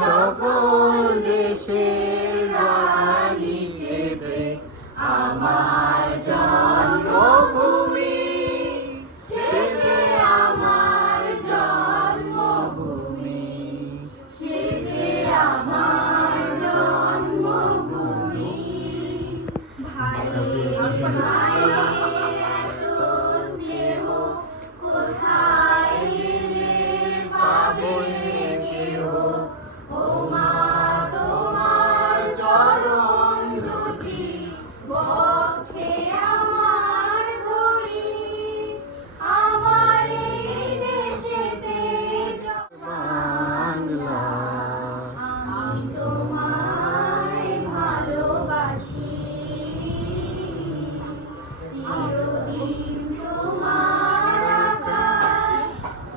সকল দেশের বাধা নিষেধে আমার জন্মভূমি, সে যে আমার জন্মভূমি, সে যে আমার জন্মভূমি। ভাইয়ের ভাইয়ের এত স্নেহ কোথায় গেলে পাবে কেহ, ও মা তোমার চরণ দুটি বক্ষে আমার ধরি, আমার এই দেশেতে বাংলা, আমি তোমায় ভালোবাসি, চিরদিন তোমার আকাশ,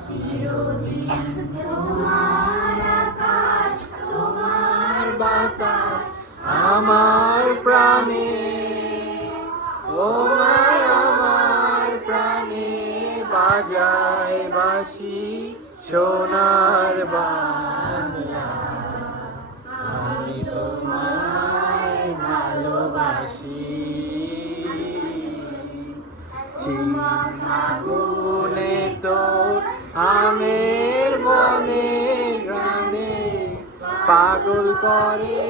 চিরদিন তোমার আকাশ, তোমার বাতাস আমার প্রাণে, ও মা আমার প্রাণে বাজায় বাঁশি সোনার বাংলা, আমি তোমায় ভালোবাসি। ফাগুনে তোর আমের বনে গ্রামে পাগল করে।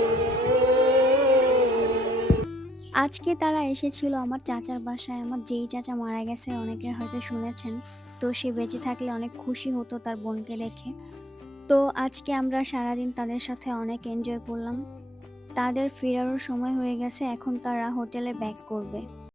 আজকে তারা এসেছিল আমার চাচার বাসায়। আমার যেই চাচা মারা গেছে, অনেকে হয়তো শুনেছেন, তো সে বেঁচে থাকলে অনেক খুশি হতো তার বোনকে দেখে। তো আজকে আমরা সারাদিন তাদের সাথে অনেক এনজয় করলাম। তাদের ফেরারও সময় হয়ে গেছে, এখন তারা হোটেলে ব্যাক করবে।